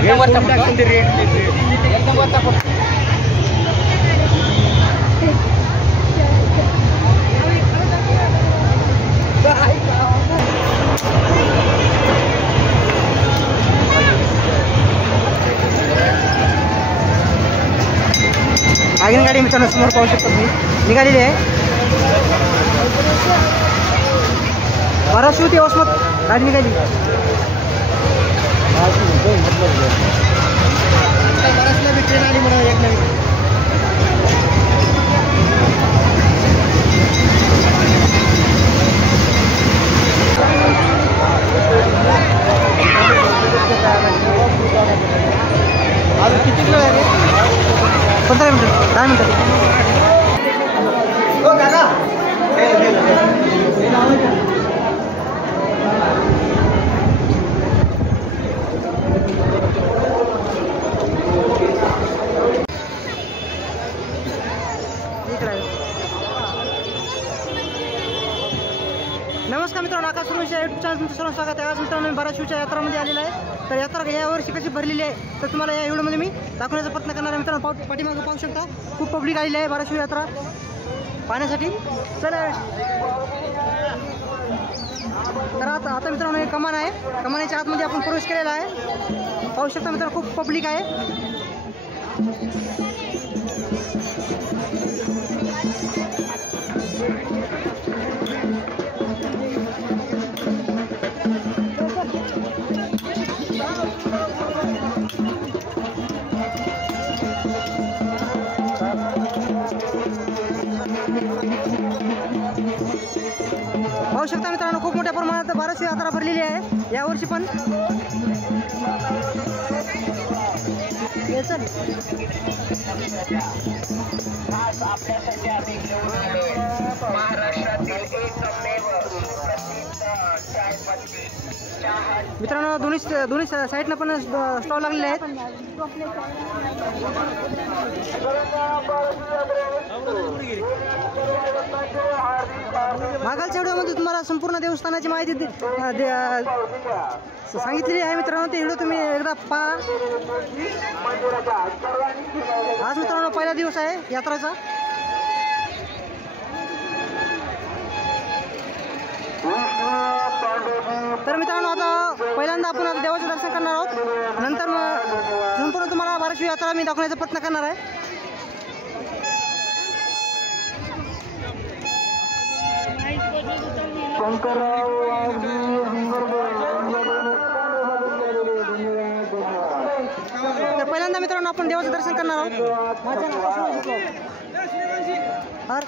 एकदम वरचा फोटो. आगीन गाडी मित्रांनो समोर पाहू शकता तुम्ही निघालेली आहे. बाराशे होती वसमत गाडी निघाली. बराचला बी ट्रेन आली म्हणा एक नवीन. आज किती किलो आहे रे? 15 मिनिटं 10 मिनिटं. हो दादा नमस्कार मित्रांनो, आकाश सुरेश या यूट्यूब चॅनल तुमचं सर्व स्वागत आहे. आज मित्रांनो मी बाराशिवच्या यात्रामध्ये आलेला आहे. तर यात्रा यावर्षी कशी भरलेली आहे तर तुम्हाला या व्हिडिओमध्ये मी दाखवण्याचा प्रयत्न करणार आहे. मित्रांनो पाठीमागं पाहू शकता खूप पब्लिक आलेली आहे बाराशिव यात्रा पाहण्यासाठी. चला तर आता मित्रांनो हे कमान आहे. कमानीच्या आतमध्ये आपण प्रवेश केलेला आहे. पाहू शकता मित्रांनो खूप पब्लिक आहे. पाहू शकता मित्रांनो खूप मोठ्या प्रमाणात बाराशे यात्रा भरलेली आहे यावर्षी पण. मित्रांनो दोन्ही साईडनं पण स्टॉल लागलेले आहेत. मागालच्या व्हिडिओमध्ये तुम्हाला संपूर्ण देवस्थानाची माहिती सांगितलेली आहे मित्रांनो. ते व्हिडिओ तुम्ही एकदा पहा. आज मित्रांनो पहिला दिवस आहे यात्राचा. तर मित्रांनो आता पहिल्यांदा आपण आता देवाचे दर्शन करणार आहोत. नंतर मग संपूर्ण तुम्हाला बाराशे यात्रा मी दाखवण्याचा प्रयत्न करणार आहे. तर पहिल्यांदा मित्रांनो आपण देवाचं दर्शन करणार आहोत.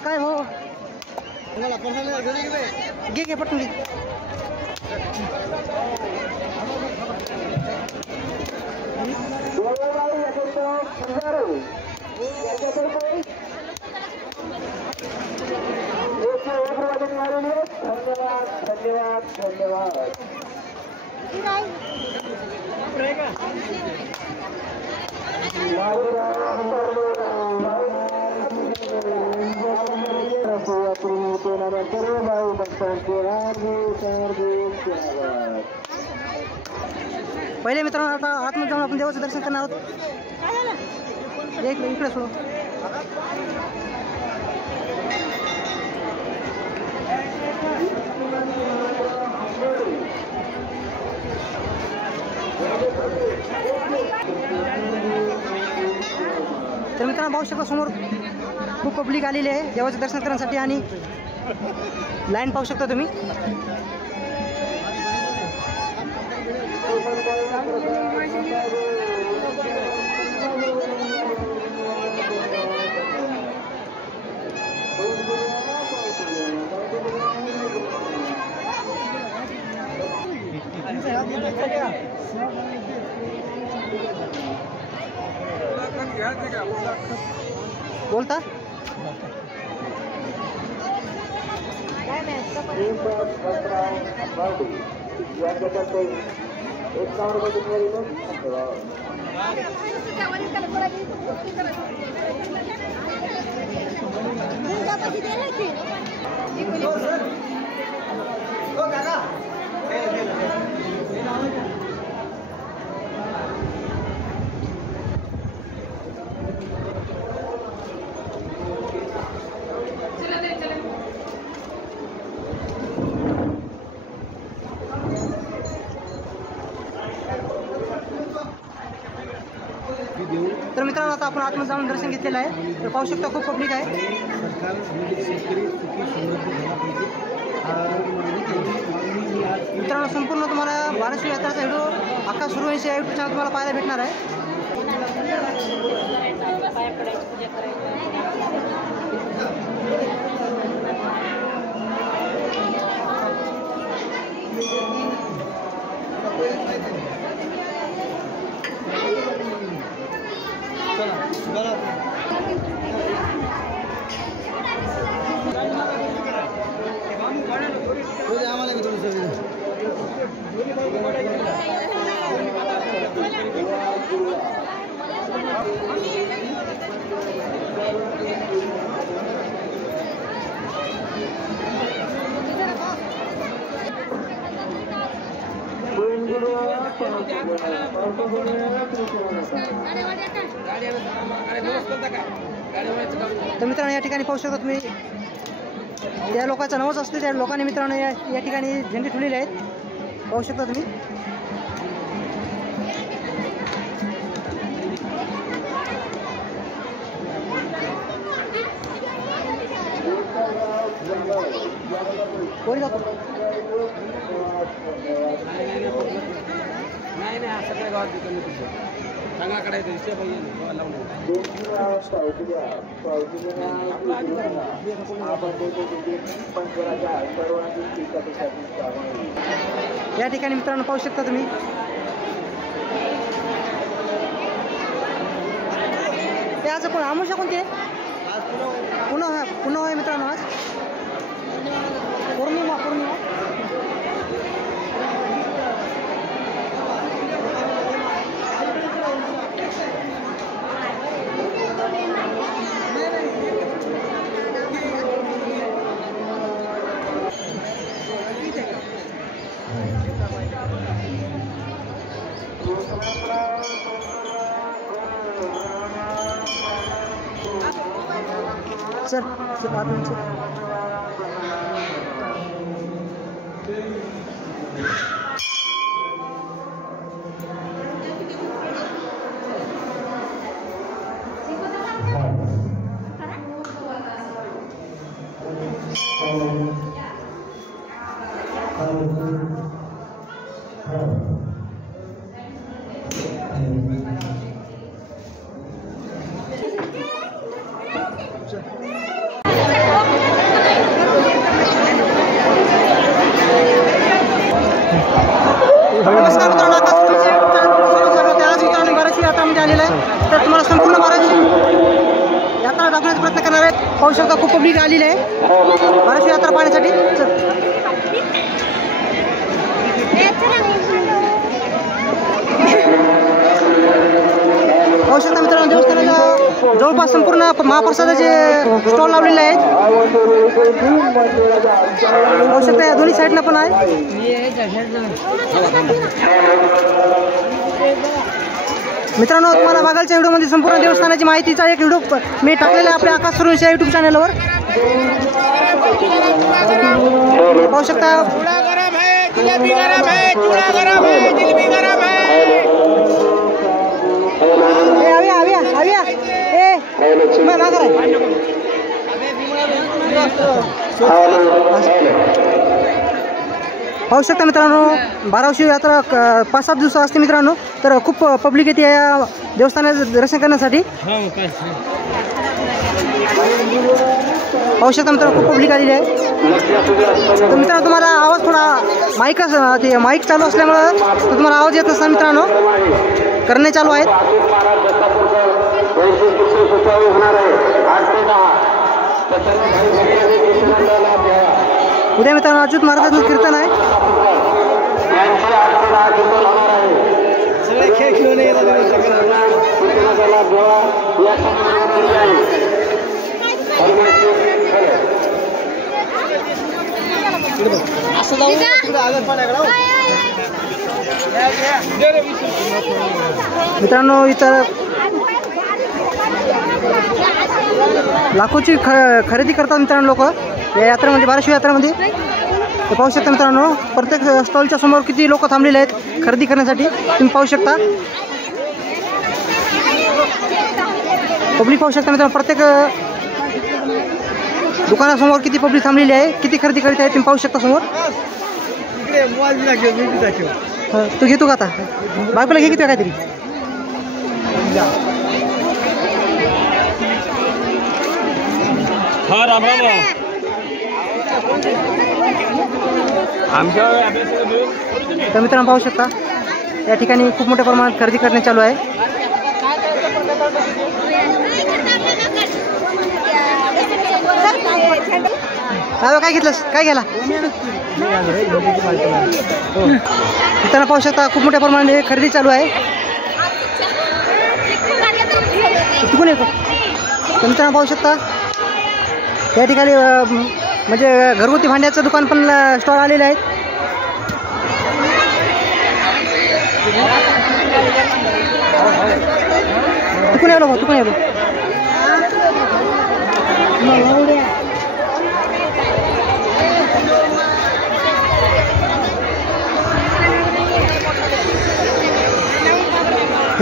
काय हो घे पटकन घे. धन्यवाद. पहिले मित्रांनो आता आतमध्ये जाऊन आपण देवाचं दर्शन करणार आहोत. इकडे सोडू. तर मित्रांनो पाहू शकता समोर खूप पब्लिक आलेली आहे देवाचं दर्शन करण्यासाठी आणि लाईन पाहू शकता तुम्ही. बोलता तर मित्रांनो आता आपण आतमध्ये जाऊन दर्शन घेतलेलं आहे. तर पाहू शकता खूप पब्लिक आहे. मित्रांनो संपूर्ण तुम्हाला बाराशे यात्राचा व्हिडिओ आकाश सूर्यवंशी या यूट्यूब चॅनल तुम्हाला पाहायला भेटणार आहे. तर मित्रांनो या ठिकाणी पाहू शकता तुम्ही त्या लोकांचं नावच असते. त्या लोकांनी मित्रांनो या ठिकाणी झेंडे ठेवलेले आहेत. पाहू शकता तुम्ही. कोणी जातो नाही असं काय गावात चांगला काढायचा विषय पाहिजे. या ठिकाणी मित्रांनो पाहू शकता तुम्ही. ते आज कोण आमुषा कोणती आहे? पुन्हा आहे मित्रांनो. आज पौर्णिमा. सर नमस्कार मित्रांनो, आता आज मित्रांनो बाराशे यात्रामध्ये आलेला आहे. तर तुम्हाला संपूर्ण बाराशे यात्रा दाखवण्याचा प्रयत्न करणार आहेत. पाहू शकता खूप पब्लिक आलेली आहे बाराशे यात्रा पाहण्यासाठी. पाहू शकता मित्रांनो देवस्थानाच्या जवळपास संपूर्ण महाप्रसादाचे स्टॉल लावलेले आहेत. पाहू शकता या दोन्ही साईडला पण आहे. मित्रांनो तुम्हाला मागच्या व्हिडिओमध्ये संपूर्ण देवस्थानाची माहितीचा एक व्हिडिओ मी टाकलेला आहे आपल्या आकाश सूर्यवंशी यूट्यूब चॅनलवर. पाहू शकता पाहू शकता मित्रांनो बाराशे यात्रा 5-7 दिवस असते मित्रांनो. तर खूप पब्लिक येते या देवस्थानाचं दर्शन करण्यासाठी. पाहू शकता मित्रांनो खूप पब्लिक आलेली आहे. तर मित्रांनो तुम्हाला आवाज थोडा माईक चालू असल्यामुळं तुम्हाला आवाज येत नसता मित्रांनो. करणे चालू आहेत. उद्या मित्रांनो अच्युत महाराजांचं कीर्तन आहे. सगळे खेळ खेळून मित्रांनो इथं लाखोची खरेदी करतात मित्रांनो लोक या यात्रेमध्ये बाराशे यात्रेमध्ये. तर पाहू शकता मित्रांनो प्रत्येक स्टॉलच्या समोर किती लोक थांबलेले आहेत खरेदी करण्यासाठी तुम्ही पाहू शकता. पब्लिक पाहू शकता मित्रांनो, प्रत्येक दुकानासमोर किती पब्लिक थांबलेली आहे, किती खरेदी करीत आहे तुम्ही पाहू शकता समोर. तू घेतो का आता? बायकोला घे घेतो काहीतरी. तर मित्रांनो पाहू शकता या ठिकाणी खूप मोठ्या प्रमाणात खरेदी करणे चालू आहे. काय घेतलंस, काय घ्यायला? मित्रांनो पाहू शकता खूप मोठ्या प्रमाणात खरेदी चालू आहे. तिकडून येतो. तर मित्रांनो पाहू शकता या ठिकाणी म्हणजे घरगुती भांड्याचं दुकान पण स्टॉल आलेले आहेत. तिकडून येलो भाऊ, तिकडून येलो.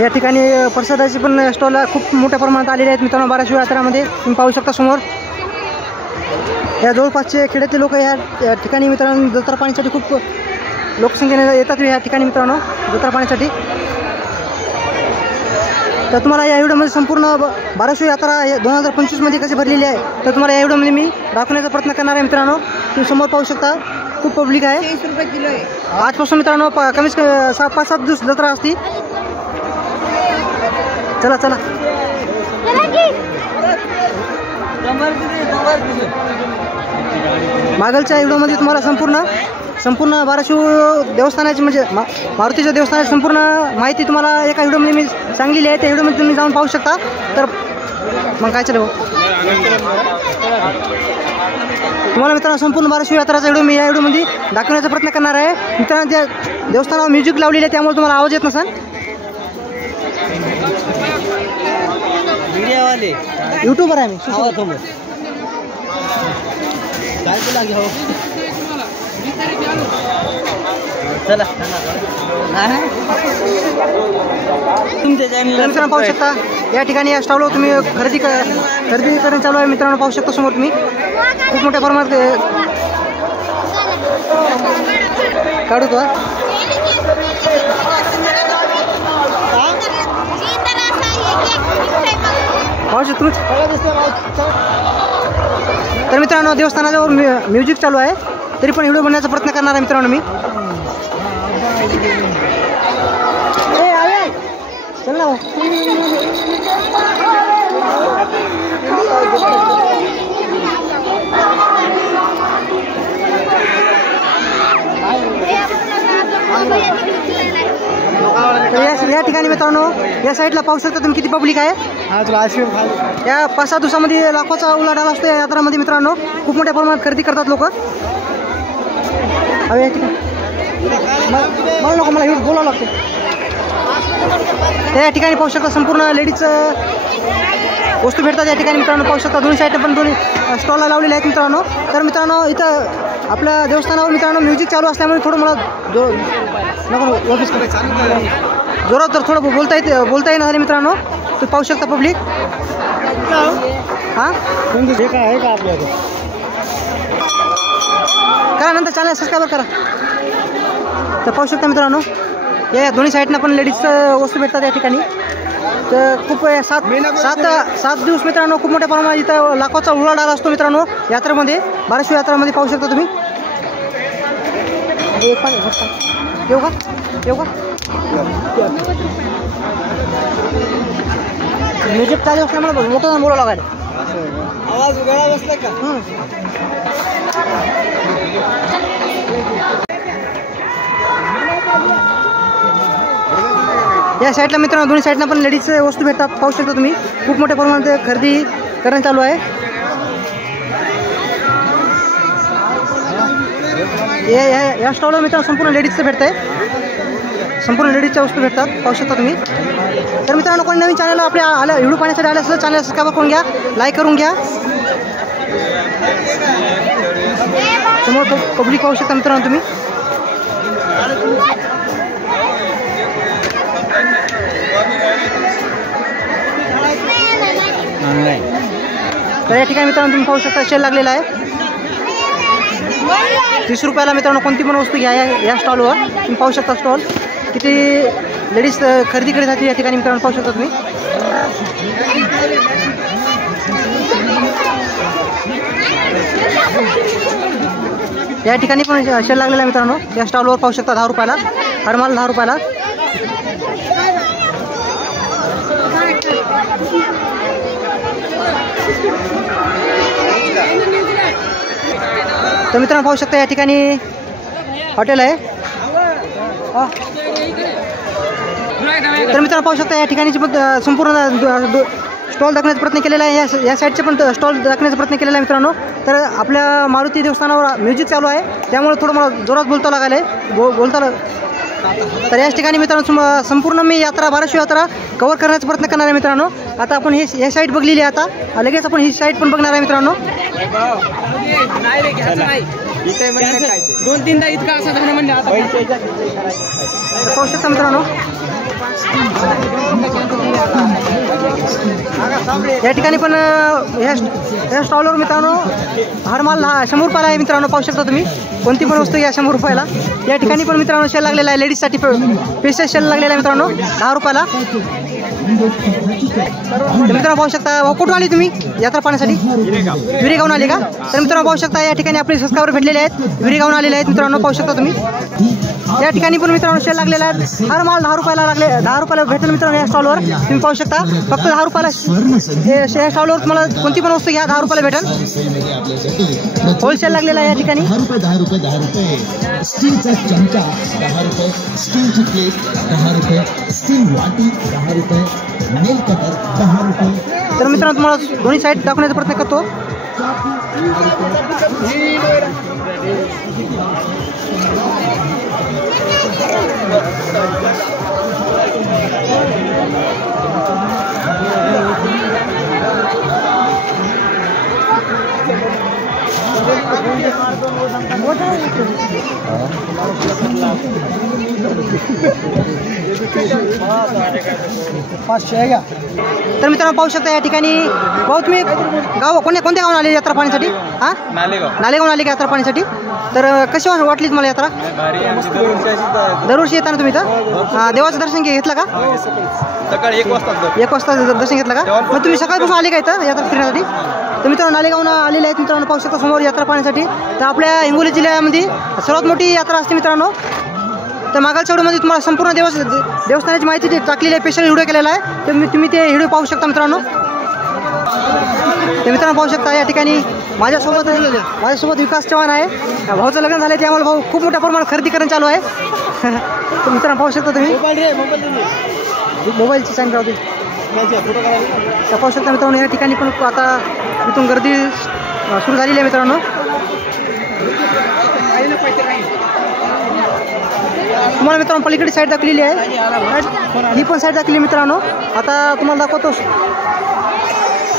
या ठिकाणी प्रसादाची पण स्टॉल खूप मोठ्या प्रमाणात आलेले आहेत मित्रांनो. बाराशे यात्रामध्ये तुम्ही पाहू शकता समोर या जवळपासचे खेड्यातले लोक या ठिकाणी मित्रांनो जत्रा पाहण्यासाठी खूप लोकसंख्येने येतात या ठिकाणी मित्रांनो जत्रा पाहण्यासाठी. तर तुम्हाला या व्हिडिओमध्ये संपूर्ण बाराशे यात्रा 2025मध्ये कशी भरलेली आहे तर तुम्हाला या व्हिडिओमध्ये मी दाखवण्याचा प्रयत्न करणार आहे मित्रांनो. तुम्ही समोर पाहू शकता खूप पब्लिक आहे. 30 रुपये किलो आहे. आजपासून मित्रांनो कमीच 5-7 दिवस जत्रा असते. चला चला मागलच्या व्हिडिओमध्ये तुम्हाला संपूर्ण बाराशे देवस्थानाची म्हणजे मारुतीच्या देवस्थानाची संपूर्ण माहिती तुम्हाला एका व्हिडिओमध्ये मी सांगलेली आहे. त्या व्हिडिओमध्ये तुम्ही जाऊन पाहू शकता. तर मग काय चालू तुम्हाला मित्रांनो संपूर्ण बाराशे यात्राचा व्हिडिओ मी या व्हिडिओमध्ये दाखवण्याचा प्रयत्न करणार आहे. मित्रांनो त्या देवस्थानावर म्युझिक लावलेली आहे त्यामुळे तुम्हाला आवाज येत नसेल. यूट्यूबर आहे मी. चला मित्रांनो पाहू शकता या ठिकाणी या स्टॉलवर तुम्ही खरेदी करणे चालू आहे मित्रांनो. पाहू शकता समोर तुम्ही खूप मोठ्या प्रमाणात काढू तो. तर मित्रांनो देवस्थानाजवळ म्युझिक चालू आहे तरी पण व्हिडिओ बनवण्याचा प्रयत्न करणार आहे मित्रांनो मी. चल ना या ठिकाणी मित्रांनो या साईडला पाहू शकता तुम्ही किती पब्लिक आहे. या 5-6 दिवसामध्ये लाखोचा उलाढाल असतो या यात्रामध्ये मित्रांनो. खूप मोठ्या प्रमाणात खरेदी करतात लोक. मला नको मला एवढं बोलावं लागतं. या ठिकाणी पाहू शकता संपूर्ण लेडीजचं वस्तू भेटतात या ठिकाणी मित्रांनो. पाहू शकता दोन्ही साईडला पण दोन्ही स्टॉलला लावलेले आहेत मित्रांनो. तर मित्रांनो इथं आपल्या देवस्थानावर मित्रांनो म्युझिक चालू असल्यामुळे थोडं मला जोरात जर थोडं बोलता येणं झाले मित्रांनो. तर पाहू शकता पब्लिक. हां आहे का आपल्याकडे करा नंतर चॅनल सबस्क्राईब करा. तर पाहू शकता मित्रांनो या दोन्ही साईडनं पण लेडीज वस्तू भेटतात या ठिकाणी. तर खूप 7 दिवस मित्रांनो खूप मोठ्या प्रमाणात इथं लाखोचा उलाढाल असतो मित्रांनो यात्रेमध्ये. बाराशे यात्रामध्ये पाहू शकता तुम्ही. येऊ का म्युझिक चालू असल्यामुळे मोठं बोलावं लागायला. आवाज उघडा बसला का? या साईडला मित्रांनो दोन्ही साईडला पण लेडीज वस्तू भेटतात. पाहू शकता तुम्ही खूप मोठ्या प्रमाणात खरेदी करणं चालू आहे. या स्टॉलवर मित्रांनो संपूर्ण लेडीजचं भेटत आहे. संपूर्ण लेडीजच्या वस्तू भेटतात पाहू शकता तुम्ही. तर मित्रांनो कोणी नवीन चॅनल आपल्या व्हिडिओ पाहण्यासाठी आले असेल चॅनल सबस्क्राईब करून घ्या, लाईक करून घ्या. समोर पब्लिक पाहू शकता मित्रांनो तुम्ही. तर या ठिकाणी मित्रांनो तुम्ही पाहू शकता सेल लागलेला आहे 30 रुपयाला मित्रांनो कोणती पण वस्तू घ्या या स्टॉलवर तुम्ही पाहू शकता. स्टॉल किती लेडीज खरेदी करीत आहेत या ठिकाणी मित्रांनो पाहू शकता तुम्ही. या ठिकाणी पण सेल लागलेला आहे मित्रांनो. या स्टॉलवर पाहू शकता 10 रुपयाला हर माल 10 रुपयाला. तर मित्रांनो पाहू शकता या ठिकाणी हॉटेल आहे. तर मित्रांनो पाहू शकता या ठिकाणी संपूर्ण स्टॉल दाखवण्याचा प्रयत्न केलेला आहे. या साईडचे पण स्टॉल दाखवण्याचा प्रयत्न केलेला आहे मित्रांनो. तर आपल्या मारुती देवस्थानावर म्युझिक चालू आहे त्यामुळे थोडं मला जोरात बोलता लागलं आहे तर याच ठिकाणी मित्रांनो संपूर्ण मी यात्रा बाराशे यात्रा कव्हर करण्याचा प्रयत्न करणार आहे मित्रांनो. आता आपण हे साईड बघलेली आहे. आता लगेच आपण ही साईड पण बघणार आहे मित्रांनो. 2-3दा इतका असं झालं म्हणजे आता पाहू शकता मित्रांनो या ठिकाणी पण ह्या स्टॉलवर मित्रांनो हर माल 100 रुपयाला आहे मित्रांनो. पाहू शकता तुम्ही कोणती पण वस्तू घ्या 100 रुपयाला. या ठिकाणी पण मित्रांनो सेल लागलेला आहे. लेडीजसाठी स्पेशल सेल लागलेला आहे मित्रांनो 10 रुपयाला. मित्रांनो पाहू शकता कुठून आली तुम्ही यात्रा पाहण्यासाठी? विरेगावून आली का? तर मित्रांनो पाहू शकता या ठिकाणी आपले सबस्क्रायबर भेटलेले आहेत विरेगावून आलेले आहेत मित्रांनो. पाहू शकता तुम्ही या ठिकाणी पण मित्रांनो सेल लागलेला आहे. हर माल 10 रुपयाला लागले 10 रुपयाला भेटेल मित्रांनो. या स्टॉलवर तुम्ही पाहू शकता फक्त 10 रुपयाला या स्टॉलवर तुम्हाला कोणती पण वस्तू घ्या 10 रुपयाला भेटेल. होलसेल लागलेला आहे या ठिकाणी. 10 रुपये स्टीलचा चमचा 10 रुपये, स्टीलची प्लेट 10 रुपये, स्टील वाटी 10 रुपये, नेल कटर 10 रुपये. तर मित्रांनो तुम्हाला दोन्ही साईड दाखवण्याचा प्रयत्न करतो. तर मित्रांनो पाहू शकता या ठिकाणी भाऊ तुम्ही कोणत्या गावाला आले यात्रा पाहण्यासाठी? हां नालेगावून आले का यात्रा पाहण्यासाठी? तर कशी वाटली तुम्हाला यात्रा? दरवर्षी येताना तुम्ही इथं देवाचं दर्शन घेतलं का? सकाळी 1 वाजता दर्शन घेतलं का? मग तुम्ही सकाळपासून आले का इथं यात्रा फिरण्यासाठी? तर मित्रांनो नालेगावून आलेले आहेत मित्रांनो पाहू शकता समोर यात्रा पाहण्यासाठी. तर आपल्या हिंगोली जिल्ह्यामध्ये सर्वात मोठी यात्रा असते मित्रांनो. तर मागच्या व्हिडिओमध्ये तुम्हाला संपूर्ण देवस्थानाची माहिती टाकलेली आहे. स्पेशल व्हिडिओ केलेला आहे तर तुम्ही ते व्हिडिओ पाहू शकता मित्रांनो. तर मित्रांनो पाहू शकता या ठिकाणी माझ्यासोबत विकास चव्हाण आहे. भाऊचं लग्न झालं त्यामुळे भाऊ खूप मोठ्या प्रमाणात खरेदी करणं चालू आहे. तर मित्रांनो पाहू शकता तुम्ही मोबाईलची चांगली राहते. तर पाहू शकता मित्रांनो या ठिकाणी पण आता इथून गर्दी सुरू झालेली आहे मित्रांनो. तुम्हाला मित्रांनो पलीकडे साईड दाखवलेली आहे. ही पण साईड दाखवली मित्रांनो. आता तुम्हाला दाखवतो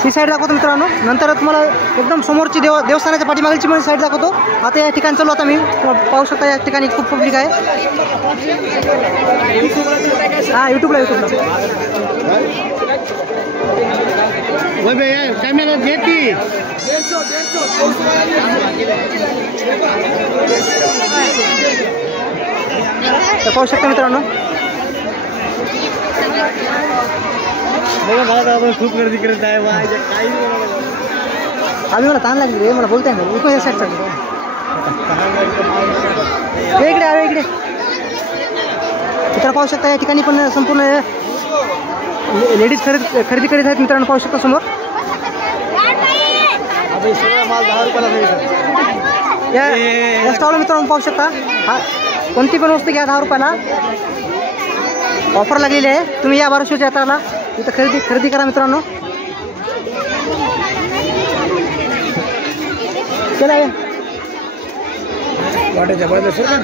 ही साईड दाखवतो मित्रांनो. नंतर तुम्हाला एकदम समोरची देवस्थानाच्या पाठीमागची पण साईड दाखवतो. आता या ठिकाणी चालू आता मी पाहू शकता या ठिकाणी खूप पब्लिक आहे. हां यूट्यूबला कॅमेरा घे की तर पाहू शकता मित्रांनो खूप गर्दी करत आहे. आम्ही मला ताण लागली रे मला बोलताय ना इकडे या साईडचा इकडे आवे इकडे. मित्र पाहू शकता या ठिकाणी पण संपूर्ण लेडीज खरेदी करीत आहेत मित्रांनो. पाहू शकता समोर माल 10 रुपयाला या स्टॉलवर मित्रांनो पाहू शकता. हा कोणती पण वस्तू घ्या 10 रुपयाला ऑफर लागलेली आहे. तुम्ही या बाराशेच्या यात्राला इथं खरेदी करा मित्रांनो. चला वाट्याच्या बाजूला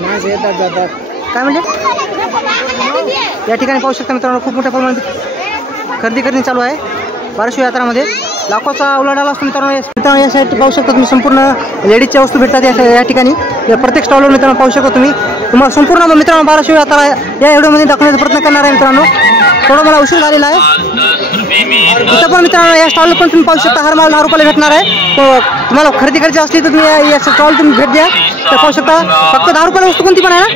माणसं येतात जातात. काय म्हणजे या ठिकाणी पाहू शकता मित्रांनो खूप मोठ्या प्रमाणात खरेदी करणे चालू आहे बाराशे यात्रामध्ये. लाखोचा उलाढाल असतो मित्रांनो. या साईड पाहू शकता तुम्ही संपूर्ण लेडीजच्या वस्तू भेटतात या ठिकाणी. या प्रत्येक स्टॉलवर मित्रांनो पाहू शकता तुम्ही. तुम्हाला संपूर्ण मित्रांनो बाराशे यात्रा या व्हिडिओमध्ये दाखवण्याचा प्रयत्न करणार आहे मित्रांनो. थोडा मला उशीर झालेला आहे. इथं पण मित्रांनो या स्टॉलला पण तुम्ही पाहू शकता हर माल 10 रुपयाला भेटणार आहे. तुम्हाला खरेदी करायची असली तर तुम्ही या स्टॉल तुम्ही भेट द्या. तर पाहू शकता फक्त 10 रुपयाला वस्तू कोणती पण आहे ना,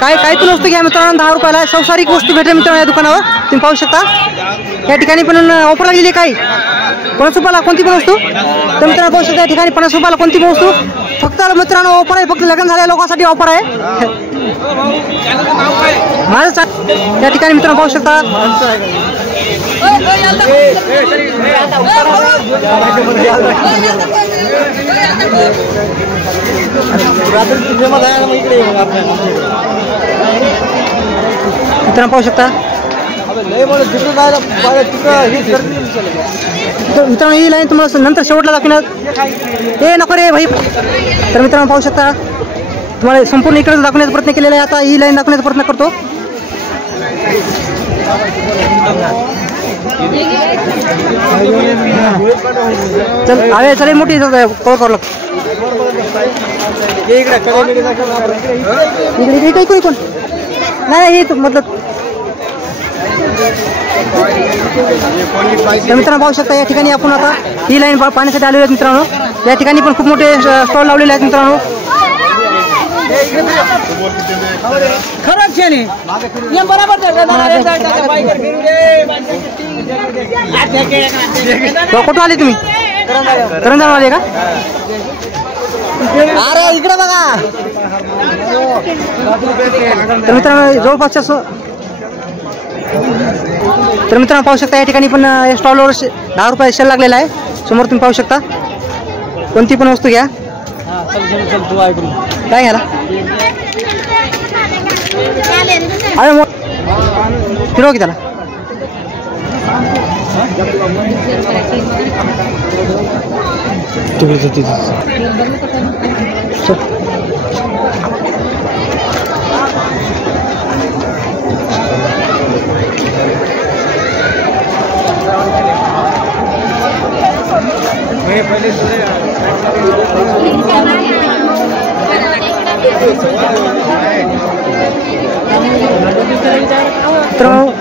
काही पण वस्तू घ्या मित्रांनो 10 रुपयाला संसारिक वस्तू भेटेल मित्रांनो या दुकानावर. तुम्ही पाहू शकता या ठिकाणी पण ऑफर लागलेली आहे. काही 50 रुपयाला कोणती पण वस्तू. तर मित्रांनो पाहू शकता या ठिकाणी 50 रुपयाला कोणती पण वस्तू. फक्त मित्रांनो ऑफर आहे, फक्त लग्न झालेल्या लोकांसाठी ऑफर आहे. माझं या ठिकाणी मित्रांनो पाहू शकता मित्रांनो पाहू शकता मित्रांनो ही लाईन तुम्हाला नंतर शेवटला दाखवणार. हे नको रे भाई. तर मित्रांनो पाहू शकता तुम्हाला संपूर्ण इकडे दाखवण्याचा प्रयत्न केलेला आहे. आता ही लाईन दाखवण्याचा प्रयत्न करतो. चल अरे चले मोठी कवर करू लागतो. इकडे कोणी कोण नाही हे मतलब. तर मित्रांनो पाहू शकता या ठिकाणी आपण आता ही लाईन पाहण्यासाठी आलेलो आहेत मित्रांनो. या ठिकाणी पण खूप मोठे स्टॉल लावलेले आहेत मित्रांनो. खरंच कुठं आले तुम्ही? करंजा आले का? अरे इकडे बघा. तर मित्रांनो जवळपासच्या तर मित्रांनो पाहू शकता या ठिकाणी पण स्टॉलवर 10 रुपये सेल लागलेला आहे. समोर तुम्ही पाहू शकता कोणती पण वस्तू घ्या. काय घ्याला अरे फिरव की त्याला.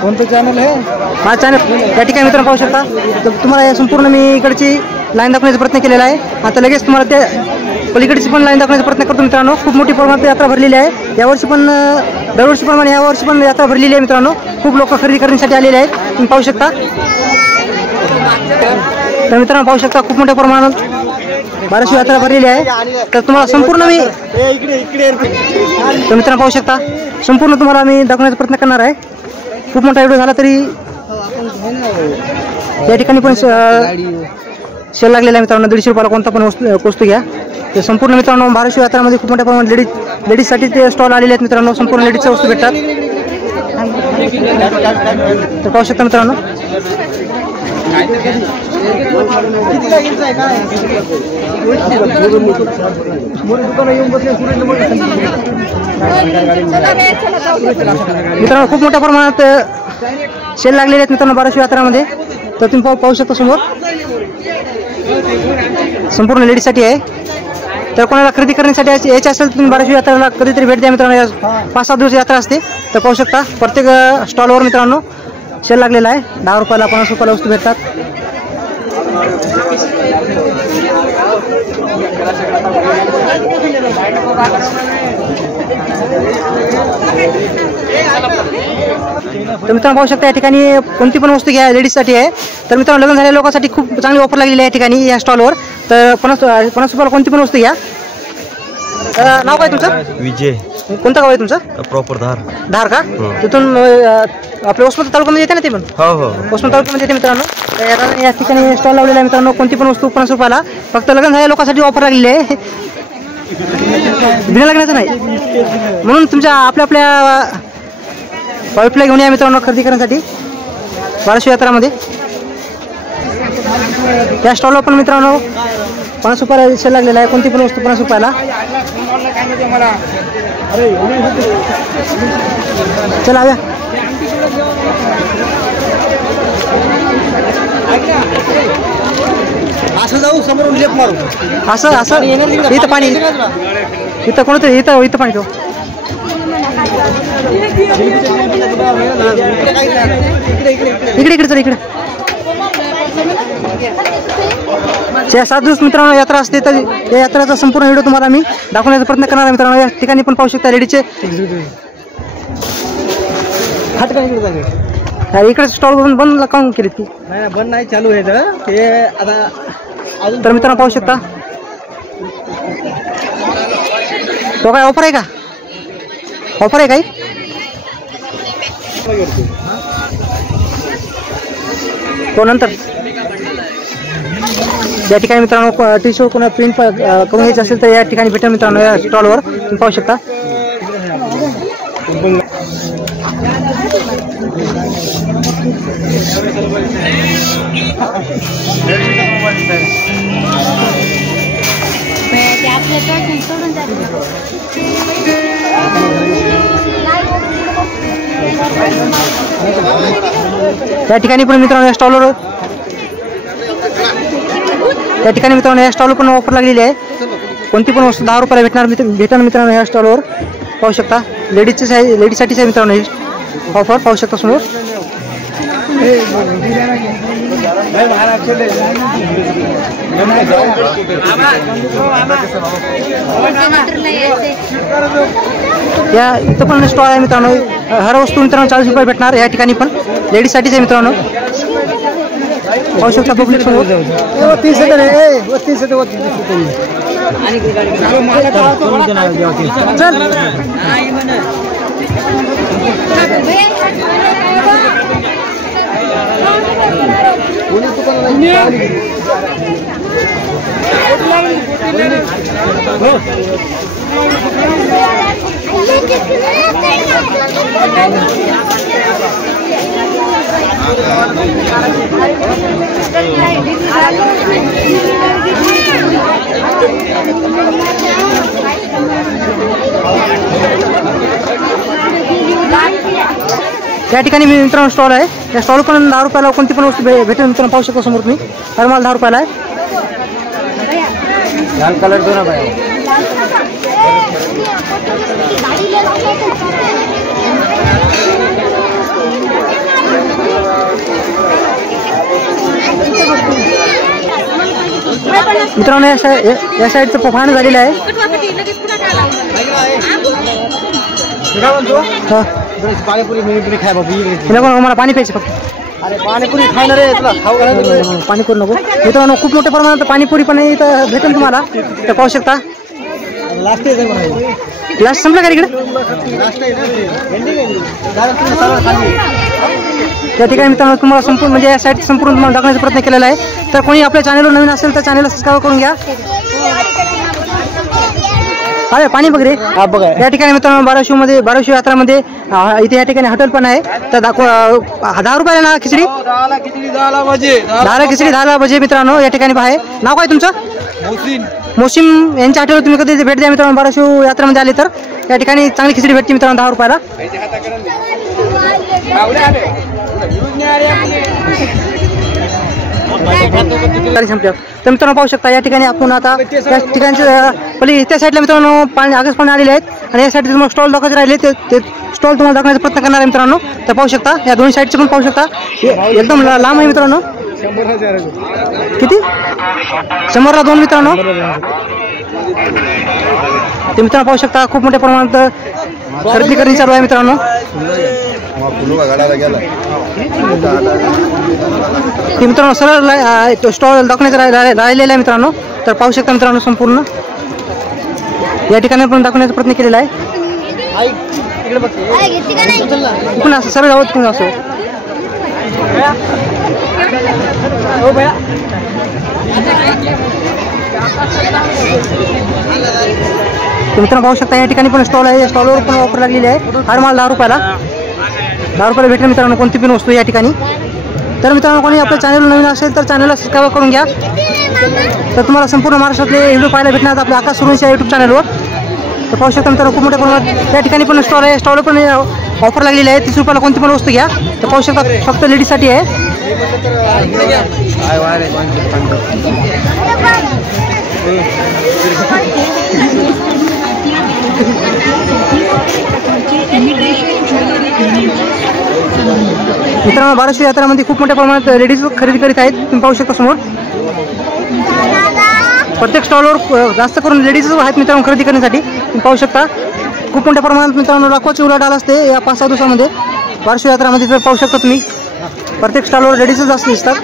कोणतं चॅनल आहे? माझा चॅनल या ठिकाणी मित्रांनो पाहू शकता. तर तुम्हाला संपूर्ण मी इकडची लाईन दाखवण्याचा प्रयत्न केलेला आहे. आता लगेच तुम्हाला त्या पलीकडची पण लाईन दाखवण्याचा प्रयत्न करतो मित्रांनो. खूप मोठी प्रमाणात यात्रा भरलेली आहे यावर्षी पण. दरवर्षी प्रमाणे यावर्षी पण यात्रा भरलेली आहे मित्रांनो. खूप लोक खरेदी करण्यासाठी आलेले आहेत तुम्ही पाहू शकता. तर मित्रांनो पाहू शकता खूप मोठ्या प्रमाणात बरीचशी यात्रा भरलेली आहे. तर तुम्हाला संपूर्ण मी तर मित्रांनो पाहू शकता संपूर्ण तुम्हाला मी दाखवण्याचा प्रयत्न करणार आहे. खूप मोठा व्हिडिओ झाला तरी या ठिकाणी पण सेल लागलेला आहे मित्रांनो. 150 रुपयाला कोणता पण वस्तू घ्या. ते संपूर्ण मित्रांनो महाराष्ट्र यात्रामध्ये खूप मोठ्या प्रमाणात लेडीजसाठी ते स्टॉल आलेले आहेत मित्रांनो. संपूर्ण लेडीजच्या वस्तू भेटतात. तर पाहू शकता मित्रांनो मित्रांनो खूप मोठ्या प्रमाणात सेल लागलेले आहेत मित्रांनो बाराशे यात्रामध्ये. तर तुम्ही पाहू शकता समोर संपूर्ण लेडीजसाठी आहे. तर कोणाला खरेदी करण्यासाठी यायचे असेल तुम्ही बाराशे यात्रेला कधीतरी भेट द्या मित्रांनो. 5-7 दिवस यात्रा असते. तर पाहू शकता प्रत्येक स्टॉलवर मित्रांनो सेल लागलेला आहे. 10 रुपयाला 50 रुपयाला वस्तू भेटतात. तर मित्रांनो पाहू शकता या ठिकाणी कोणती पण वस्तू घ्या लेडीजसाठी आहे. तर मित्रांनो लग्न झालेल्या लोकांसाठी खूप चांगली ऑफर लागलेली आहे या ठिकाणी या स्टॉलवर. तर 50 रुपयाला कोणती पण वस्तू घ्या. नाव काय तुमचं? विजय. कोणतं गाव आहे तुमचं? प्रॉपर धार का? तिथून आपल्या वसमत तालुक्यामध्ये येते ना ते पण? हो वसमत तालुक्यामध्ये येते मित्रांनो. तर या ठिकाणी स्टॉल लावलेला आहे मित्रांनो. कोणती पण वस्तू 50 रुपयाला. फक्त लग्न झालेल्या लोकांसाठी ऑफर लागलेली आहे. बिना लग्नाचं नाही म्हणून तुमच्या आपल्या वाईफला घेऊन या मित्रांनो खरेदी करण्यासाठी बाराशे यात्रामध्ये. त्या स्टॉलवर पण मित्रांनो 50 रुपयाला सेल लागलेला आहे. कोणती पण वस्तू 50 रुपयाला. चला या असं जाऊ समोरून लेप मारू. असं इथं पाणी इथं कोणतं इथं पाणी तो इकडे चल इकडे. 6-7 दिवस मित्रांनो यात्रा असते, तर या यात्रेचा संपूर्ण व्हिडिओ तुम्हाला मी दाखवण्याचा प्रयत्न करणार आहे मित्रांनो. या ठिकाणी पण पाहू शकता लेडीजचे इकडे स्टॉल बंद काऊन केली ती? नाही बंद नाही, चालू आहे ते आता. तर मित्रांनो पाहू शकता तो काय ऑफर आहे का? ऑफर आहे काही? तो नंतर या ठिकाणी मित्रांनो टी शर्ट कोणा प्रिंट करून घ्यायचं असेल तर या ठिकाणी भेटेल मित्रांनो. या स्टॉलवर तुम्ही पाहू शकता. या ठिकाणी पण मित्रांनो या स्टॉलवर या स्टॉलवर पण ऑफर लागलेली आहे. कोणती पण वस्तू 10 रुपयाला भेटणार मित्रांनो. या स्टॉलवर पाहू शकता लेडीजसाठीच आहे मित्रांनो ही ऑफर पाहू शकता समोर. या इथं पण स्टॉल आहे मित्रांनो. हर वस्तू मित्रांनो 40 रुपये भेटणार. या ठिकाणी पण लेडीजसाठीच आहे मित्रांनो. पाहू शकता पब्लिक समोर. या ठिकाणी मित्रांनो स्टॉल आहे. या स्टॉल पण 10 रुपयाला कोणती पण वस्तू भेटेल मित्रांनो. पाहू शकतो समोर तुम्ही. हर माल 10 रुपयाला आहे. लाल कलर दो ना भाई. मित्रांनो या साईडचं फायनल झालेलं आहे. पाणीपुरी मिळपुरी खाय बाबू. मला पाणी प्यायचं फक्त. अरे पाणीपुरी खाणार आहे तुला खाऊ घालायचं. पाणीपुरी नको मित्रांनो. खूप मोठ्या प्रमाणात पाणीपुरी पण इथं भेटेल तुम्हाला. तर पाहू शकता. लास्ट संपलं का इकडे? त्या ठिकाणी मित्रांनो तुम्हाला संपूर्ण म्हणजे या साईड संपूर्ण तुम्हाला दाखवण्याचा प्रयत्न केलेला आहे. तर कोणी आपल्या चॅनलवर नवीन असेल तर चॅनलला सबस्क्राईब करून घ्या. अरे पाणी बघ रे. हा बघा. या ठिकाणी मित्रांनो बाराशिव यात्रामध्ये इथे या ठिकाणी हॉटेल पण आहे. तर 10 रुपयाला ना खिचडी 10 खिचडी 10 भजे मित्रांनो. या ठिकाणी आहे. नाव काय तुमचं? मोसिम यांच्या हॉटेलवर तुम्ही कधी भेट द्या मित्रांनो. बाराशिव यात्रामध्ये आले तर या ठिकाणी चांगली खिचडी भेटते मित्रांनो 10 रुपयाला. तर मित्रांनो पाहू शकता या ठिकाणी आपण आता या ठिकाणचे पहिले त्या साईडला मित्रांनो आगस्ट पाणी आलेले आहेत. आणि या साईडचे तुम्हाला स्टॉल दाखवायचे राहिले ते स्टॉल तुम्हाला दाखवण्याचा प्रयत्न करणार आहे मित्रांनो. तर पाहू शकता या दोन्ही साईडचे पण पाहू शकता. एकदम लांब आहे मित्रांनो. किती? 100ला 2 मित्रांनो. ते मित्रांनो पाहू शकता खूप मोठ्या प्रमाणात खरेदी करणे चालू आहे मित्रांनो. ते मित्रांनो सरळ स्टॉल दाखवण्याचं राहिलेला आहे मित्रांनो. तर पाहू शकता मित्रांनो संपूर्ण या ठिकाणी पण दाखवण्याचा प्रयत्न केलेला आहे. पण असं सरळ जावं पण असं. मित्रांनो पाहू शकता या ठिकाणी पण स्टॉल आहे. स्टॉलवर पण ऑफर लागलेली आहे. हर माल 10 रुपयाला भेटेल मित्रांनो कोणती पण वस्तू या ठिकाणी. तर मित्रांनो कोणी आपल्या चॅनल नवीन असेल तर चॅनलला सबस्क्राईब करून घ्या. तर तुम्हाला संपूर्ण महाराष्ट्रातले व्हिडिओ पाहायला भेटणार आपल्या आकाश सुरवंशी या यूट्यूब चॅनलवर. तर पाहू शकता मित्रांनो खूप मोठ्या प्रमाणात या ठिकाणी पण स्टॉल आहे. स्टॉलवर पण ऑफर लागलेली आहे. 30 रुपयाला कोणती पण वस्तू घ्या. तर पाहू शकता फक्त लेडीजसाठी आहे. मित्रांनो बाराशे यात्रामध्ये खूप मोठ्या प्रमाणात लेडीज खरेदी करीत आहेत. तुम्ही पाहू शकता समोर प्रत्येक स्टॉलवर जास्त करून लेडीज आहेत मित्रांनो खरेदी करण्यासाठी. तुम्ही पाहू शकता खूप मोठ्या प्रमाणात मित्रांनो लाखोची उलाढाल असते या 5-6 दिवसामध्ये बाराशे यात्रामध्ये. तर पाहू शकता तुम्ही प्रत्येक स्टॉलवर लेडीजच जास्त दिसतात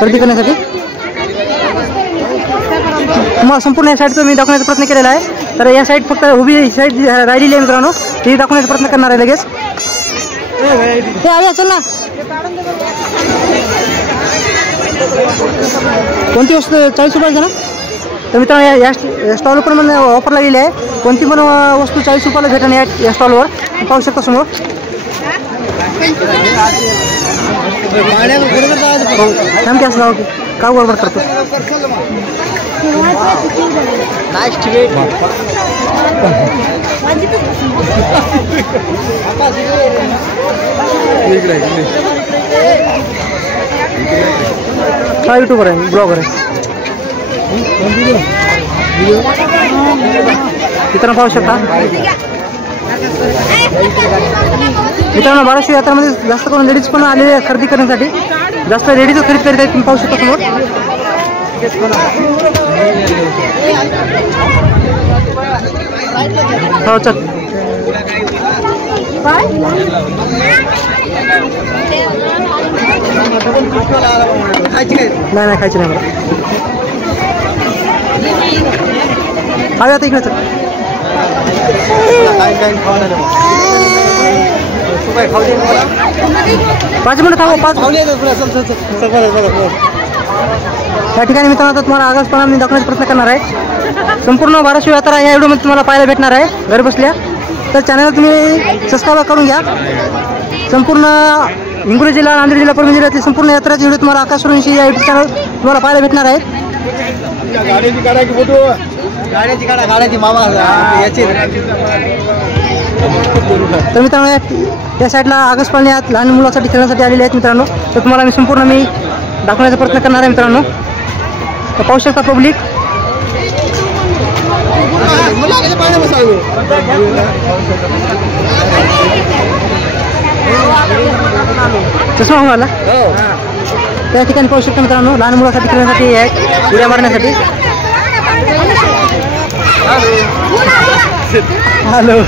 खरेदी करण्यासाठी. तुम्हाला संपूर्ण या साईडचा मी दाखवण्याचा प्रयत्न केलेला आहे. तर या साईड फक्त उभी साईड राहिलेली आहे मित्रांनो, ती दाखवण्याचा प्रयत्न करणार आहे लगेच. हे आव्या चल ना. कोणती वस्तू 40 रुपयाची ना? तर मित्रांनो या स्टॉलवर पण ऑफर लागलेली आहे. कोणती पण वस्तू 40 रुपयाला भेटेल या स्टॉलवर. पाहू शकता समोर. थांब की असं जाऊ की का बरोबर करतो. हा यूट्यूबर आहे, ब्लॉगर आहे. मित्रांनो पाहू शकता मित्रांनो बाराशे यात्रामध्ये जास्त करून लेडीज पण आलेले आहे खरेदी करण्यासाठी. जास्त लेडीज खरेदी करीत आहेत. तुम्ही पाहू शकता समोर. हो चल नाही खायची नाही मला. हवे आता इकडे चल. 5 मिनिटं थांबा. 5 या ठिकाणी मित्रांनो आता तुम्हाला आगासपणा मी दाखवण्याचा प्रयत्न करणार आहे. संपूर्ण बाराशे यात्रा या व्हिडिओमध्ये तुम्हाला पाहायला भेटणार आहे घरी बसल्या. तर चॅनल तुम्ही सबस्क्राईब करून घ्या. संपूर्ण हिंगोली जिल्हा, नांदेड जिल्हा, परभणी जिल्ह्यातील संपूर्ण यात्राचे व्हिडिओ तुम्हाला आकाश सुरवंशी या यूट्यूब चॅनल तुम्हाला पाहायला भेटणार आहे. गाड्याची मामा याची. तर मित्रांनो या साईडला आकाश पाळणे आहेत लहान मुलांसाठी खेळण्यासाठी आलेले आहेत मित्रांनो. तर तुम्हाला मी संपूर्ण दाखवण्याचा प्रयत्न करणार आहे मित्रांनो. तर पाहू शकता पब्लिक. चष्मा होऊन आला त्या ठिकाणी पाहू शकता मित्रांनो. लहान मुलांसाठी खेळण्यासाठी आहेत, उड्या मारण्यासाठी. हॅलो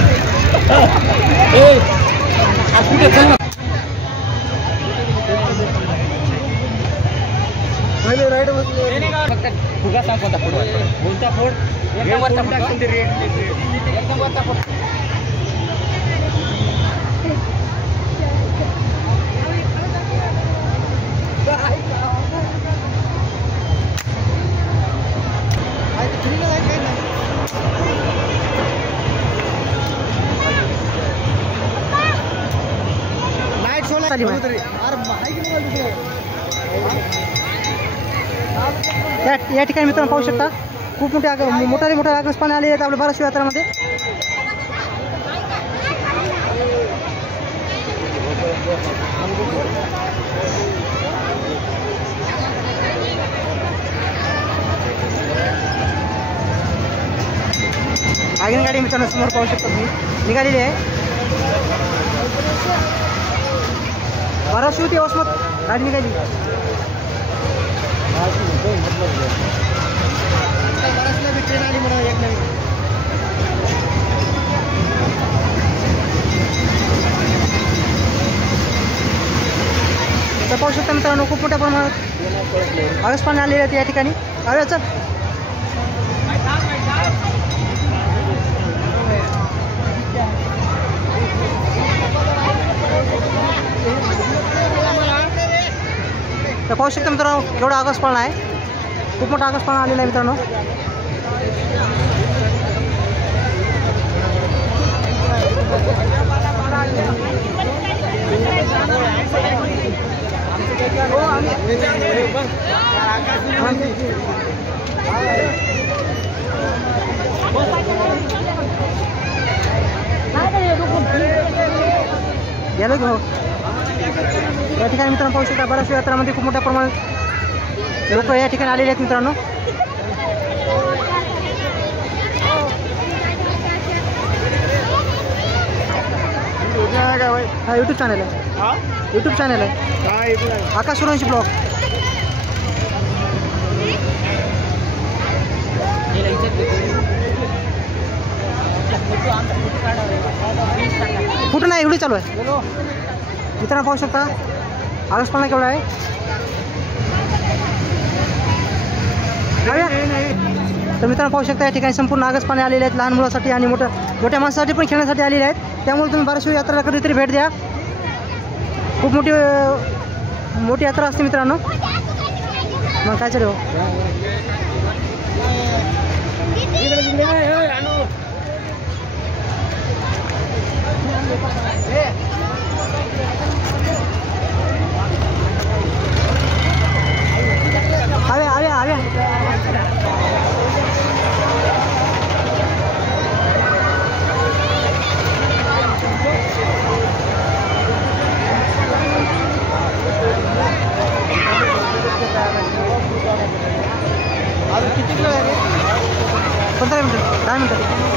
या ठिकाणी मित्रांनो पाहू शकता खूप मोठ्या आकाशपाळणे आले आहेत आपल्या बाराशे यात्रामध्ये. आगीन गाडी मित्रांनो समोर पाहू शकता तुम्ही निघालेली आहे. बाराशे होती वसमत गाडी निघाली. ट्रेन आली म्हणा एक नवीन. तर पाहू शकता मित्रांनो खूप मोठ्या प्रमाणात आकाशपाळणे आलेले आहेत या ठिकाणी. अरे चल तर पाहू शकता मित्रांनो एवढा आकाशपाळणा आहे. खूप मोठा आकाशपाळणा आलेला आहे मित्रांनो. गेलो घेऊ या ठिकाणी मित्रांनो पाहू शकता बाराशे यात्रामध्ये खूप मोठ्या प्रमाणात लोक या ठिकाणी आलेले आहेत मित्रांनो. हा यूट्यूब चॅनल आहे. यूट्यूब चॅनल आहे आकाश सूर्यवंशी ब्लॉग. कुठं नाही एवढी चालू आहे मित्रांनो पाहू शकता. आगसपणा केवढा आहे. तर मित्रांनो पाहू शकता या ठिकाणी संपूर्ण आगसपाने आलेले आहेत लहान मुलासाठी आणि मोठ्या माणसासाठी पण खेळण्यासाठी आलेले आहेत. त्यामुळे तुम्ही बाराशिव यात्रेला कधीतरी भेट द्या. खूप मोठी यात्रा असते मित्रांनो. मग काय चालू आव्या किती किलो आहे 15 मिनिटं 10 मिनिटं.